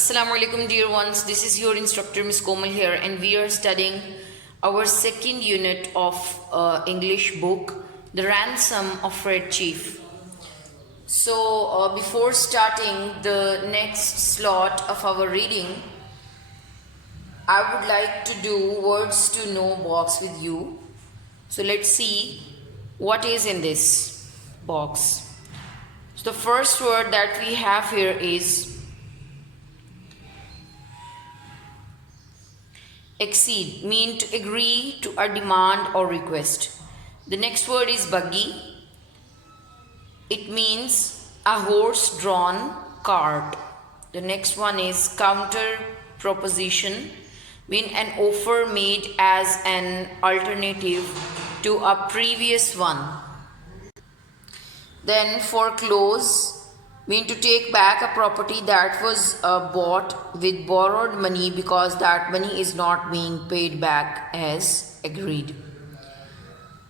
Assalamu alaikum dear ones, this is your instructor Miss Komal here, and we are studying our second unit of English book, The Ransom of Red Chief. So before starting the next slot of our reading, I would like to do words to know box with you. So let's see what is in this box. So the first word that we have here is accede, mean to agree to a demand or request. The next word is buggy. It means a horse-drawn cart. The next one is counter proposition, mean an offer made as an alternative to a previous one. Then foreclose, mean to take back a property that was bought with borrowed money because that money is not being paid back as agreed.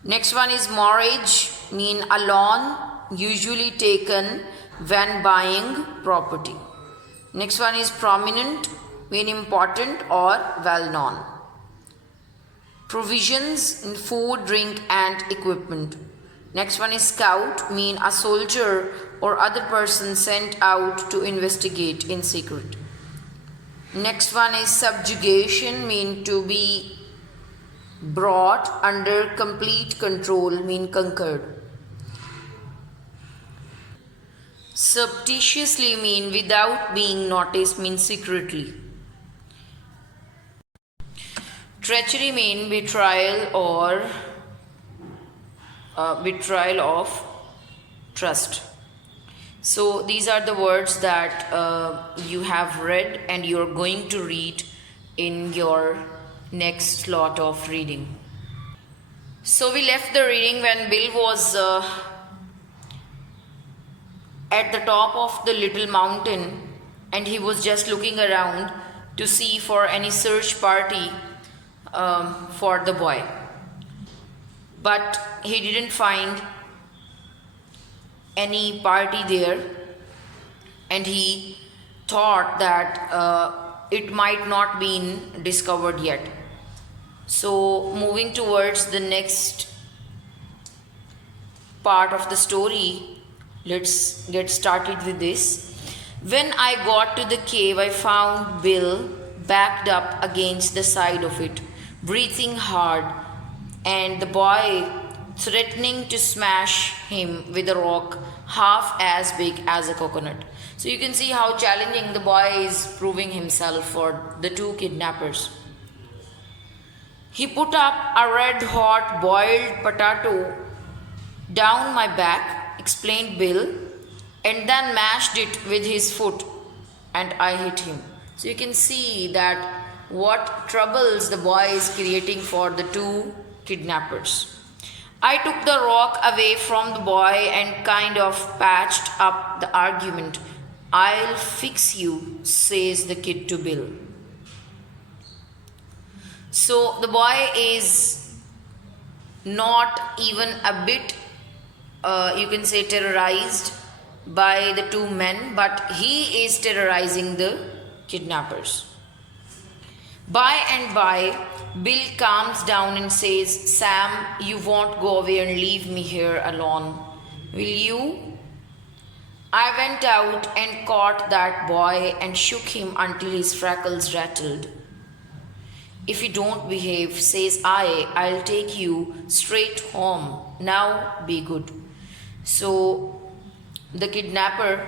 Next one is mortgage, mean a loan usually taken when buying property. Next one is prominent, mean important or well known. Provisions in food, drink and equipment. Next one is scout, mean a soldier or other person sent out to investigate in secret. Next one is subjugation, mean to be brought under complete control, mean conquered. Surreptitiously, mean without being noticed, mean secretly. Treachery, mean betrayal or betrayal of trust. So these are the words that you have read and you are going to read in your next slot of reading. So we left the reading when Bill was at the top of the little mountain and he was just looking around to see for any search party for the boy. But he didn't find any party there and he thought that it might not be discovered yet. So moving towards the next part of the story, let's get started with this. When I got to the cave, I found Bill backed up against the side of it, breathing hard, and the boy threatening to smash him with a rock half as big as a coconut. So you can see how challenging the boy is proving himself for the two kidnappers. He put up a red-hot boiled potato down my back, explained Bill, and then mashed it with his foot, and I hit him. So you can see that what troubles the boy is creating for the two kidnappers. I took the rock away from the boy and kind of patched up the argument. I'll fix you, says the kid to Bill. So the boy is not even a bit, you can say, terrorized by the two men, but he is terrorizing the kidnappers. By and by, Bill calms down and says, Sam, you won't go away and leave me here alone, will you? I went out and caught that boy and shook him until his freckles rattled. If you don't behave, says I'll take you straight home. Now be good. So the kidnapper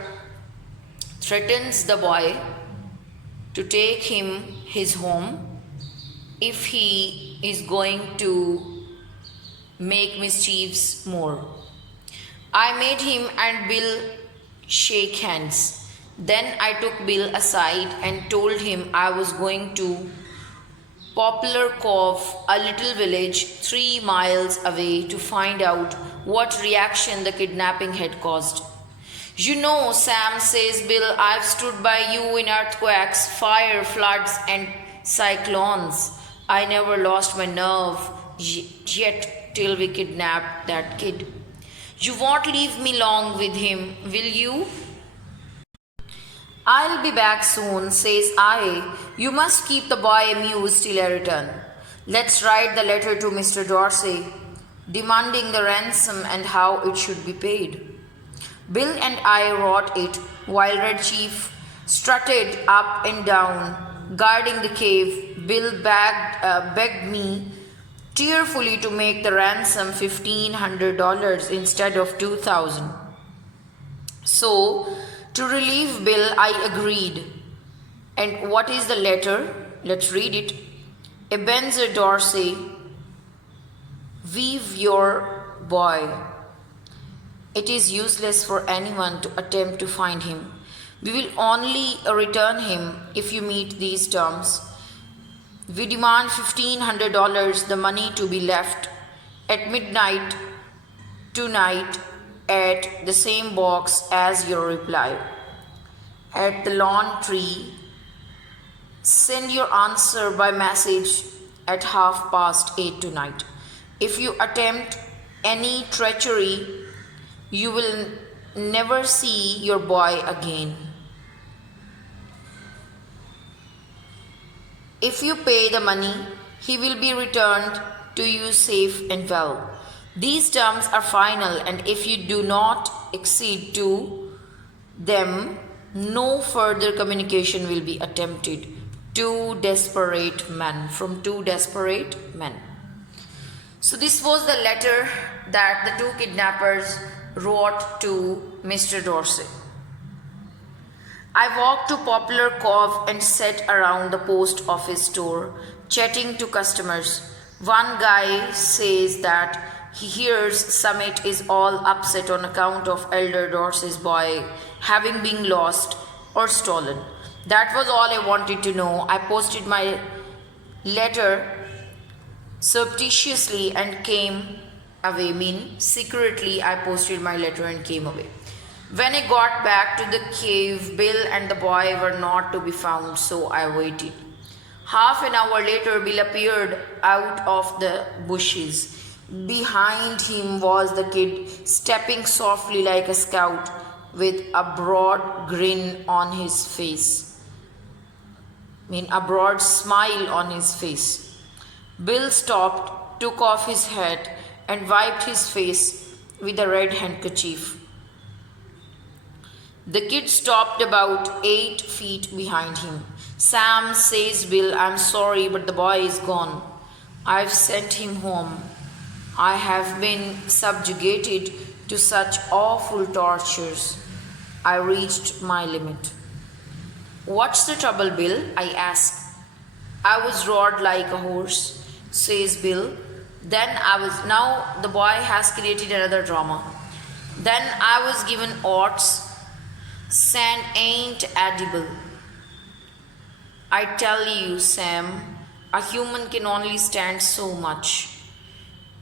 threatens the boy to take him his home if he is going to make mischiefs more. I made him and Bill shake hands. Then I took Bill aside and told him I was going to Poplar Cove, a little village 3 miles away, to find out what reaction the kidnapping had caused. You know, Sam, says Bill, I've stood by you in earthquakes, fire, floods and cyclones. I never lost my nerve yet till we kidnapped that kid. You won't leave me long with him, will you? I'll be back soon, says I. You must keep the boy amused till I return. Let's write the letter to Mr. Dorsey, demanding the ransom and how it should be paid. Bill and I wrote it while Red Chief strutted up and down, guarding the cave. Bill begged me tearfully to make the ransom $1,500 instead of $2,000. So, to relieve Bill, I agreed. And what is the letter? Let's read it. Ebenezer Dorsey, weave your boy. It is useless for anyone to attempt to find him. We will only return him if you meet these terms. We demand $1,500, the money to be left at midnight tonight at the same box as your reply. At the lawn tree, send your answer by message at 8:30 tonight. If you attempt any treachery, you will never see your boy again. If you pay the money, he will be returned to you safe and well. These terms are final, and if you do not accede to them, no further communication will be attempted. Two desperate men, from two desperate men. So this was the letter that the two kidnappers wrote to Mr. Dorsey. I walked to Poplar Cove and sat around the post office door, chatting to customers. One guy says that he hears Summit is all upset on account of Elder Dorsey's boy having been lost or stolen. That was all I wanted to know. I posted my letter surreptitiously and came away. Secretly I posted my letter and came away. When I got back to the cave, Bill and the boy were not to be found, so I waited. Half an hour later, Bill appeared out of the bushes. Behind him was the kid, stepping softly like a scout, with a broad grin on his face. A broad smile on his face. Bill stopped, took off his hat, and wiped his face with a red handkerchief. The kid stopped about 8 feet behind him. Sam, says Bill, I'm sorry, but the boy is gone. I've sent him home. I have been subjugated to such awful tortures. I reached my limit. What's the trouble, Bill? I asked. I was roared like a horse, says Bill. Now the boy has created another drama. Then I was given oats. Sand ain't edible. I tell you, Sam, a human can only stand so much.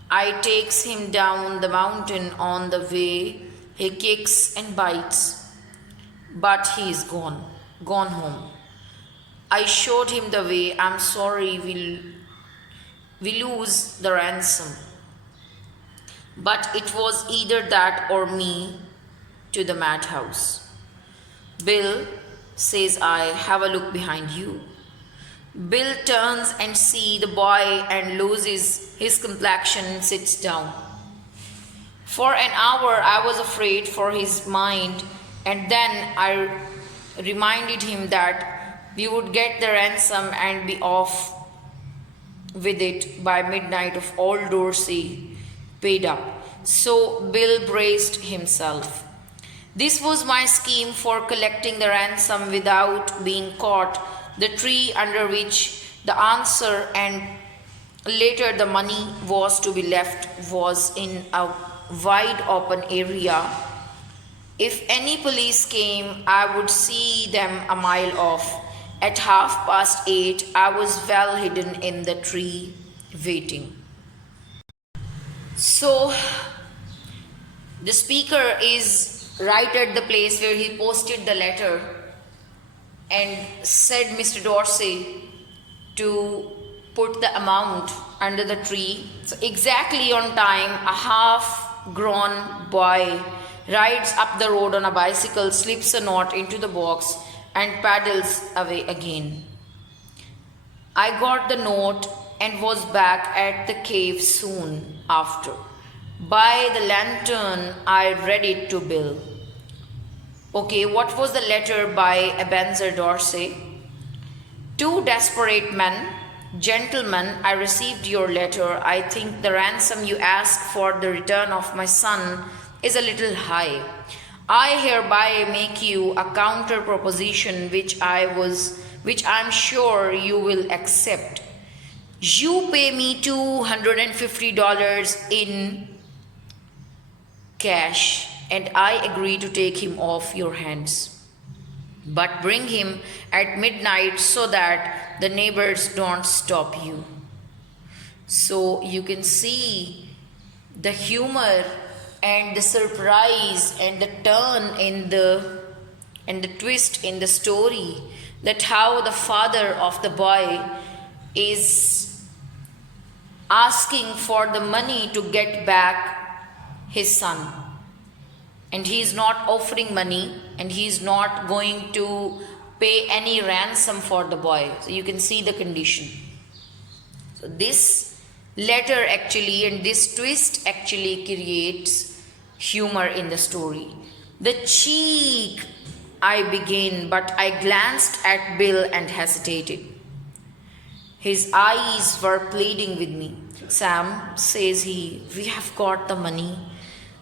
I takes him down the mountain. On the way, he kicks and bites. But he is gone home. I showed him the way. I'm sorry we lose the ransom. But it was either that or me to the madhouse. Bill, says I, have a look behind you. Bill turns and sees the boy and loses his complexion and sits down. For an hour I was afraid for his mind, and then I reminded him that we would get the ransom and be off with it by midnight of old Dorsey paid up. So Bill braced himself. This was my scheme for collecting the ransom without being caught. The tree under which the answer and later the money was to be left was in a wide open area. If any police came, I would see them a mile off. At 8:30, I was well hidden in the tree, waiting. So, the speaker is right at the place where he posted the letter and said Mr. Dorsey to put the amount under the tree. So exactly on time, a half-grown boy rides up the road on a bicycle, slips a note into the box, and paddles away again. I got the note and was back at the cave soon after. By the lantern, I read it to Bill. Okay, what was the letter by Ebenezer Dorsey? Two desperate men, gentlemen, I received your letter. I think the ransom you ask for the return of my son is a little high. I hereby make you a counter proposition which I'm sure you will accept. You pay me $250 in cash, and I agree to take him off your hands. But bring him at midnight so that the neighbors don't stop you. So you can see the humor and the surprise and the turn in the twist in the story, that how the father of the boy is asking for the money to get back his son, and he is not offering money, and he is not going to pay any ransom for the boy. So you can see the condition. So this letter actually and this twist actually creates humor in the story. The cheek, I began, but I glanced at Bill and hesitated. His eyes were pleading with me. Sam, says he, we have got the money.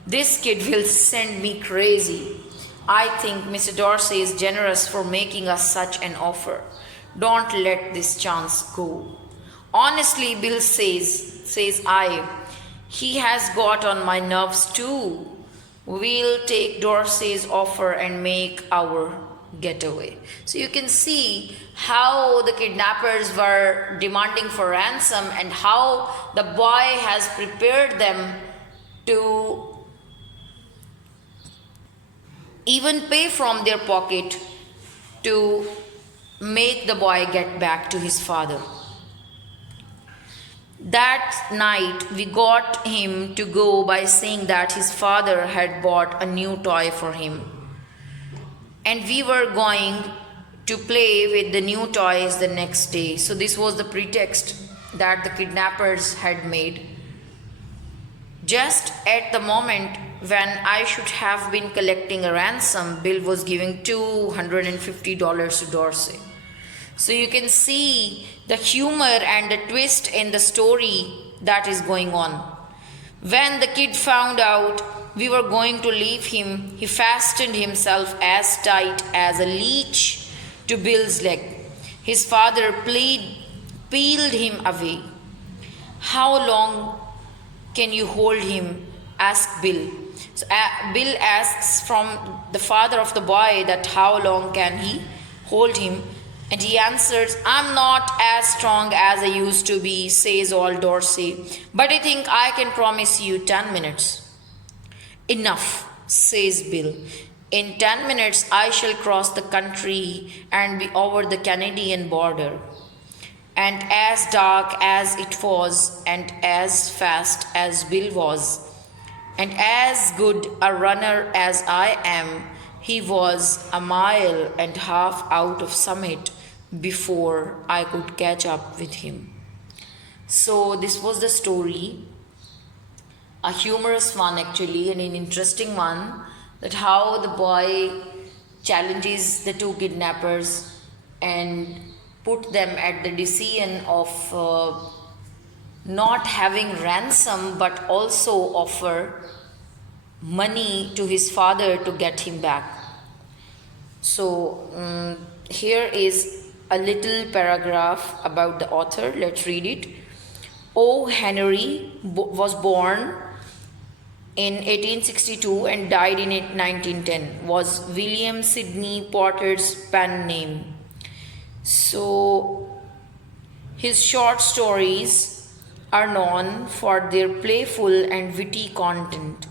This kid will send me crazy. I think Mr. Dorsey is generous for making us such an offer. Don't let this chance go. Honestly, Bill says I, he has got on my nerves too. We'll take Dorsey's offer and make our getaway. So you can see how the kidnappers were demanding for ransom and how the boy has prepared them to even pay from their pocket to make the boy get back to his father. That night, we got him to go by saying that his father had bought a new toy for him. And we were going to play with the new toys the next day. So this was the pretext that the kidnappers had made. Just at the moment when I should have been collecting a ransom, Bill was giving $250 to Dorsey. So you can see the humor and the twist in the story that is going on. When the kid found out we were going to leave him, he fastened himself as tight as a leech to Bill's leg. His father peeled him away. How long can you hold him? Asked Bill. So, Bill asks from the father of the boy that how long can he hold him? And he answers, I'm not as strong as I used to be, says old Dorsey, but I think I can promise you 10 minutes. Enough, says Bill. In 10 minutes I shall cross the country and be over the Canadian border. And as dark as it was, and as fast as Bill was, and as good a runner as I am, he was a mile and a half out of Summit before I could catch up with him. So this was the story, a humorous one actually, and an interesting one, that how the boy challenges the two kidnappers and put them at the decision of not having ransom but also offer money to his father to get him back. So here is a little paragraph about the author. Let's read it. O. Henry was born in 1862 and died in 1910. Was William Sidney Porter's pen name. So his short stories are known for their playful and witty content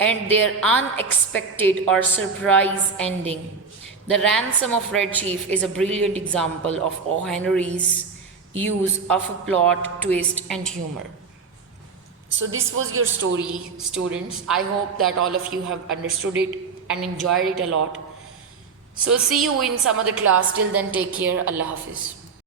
and their unexpected or surprise ending. The Ransom of Red Chief is a brilliant example of O. Henry's use of a plot, twist, and humor. So this was your story, students. I hope that all of you have understood it and enjoyed it a lot. So see you in some other class. Till then, take care. Allah Hafiz.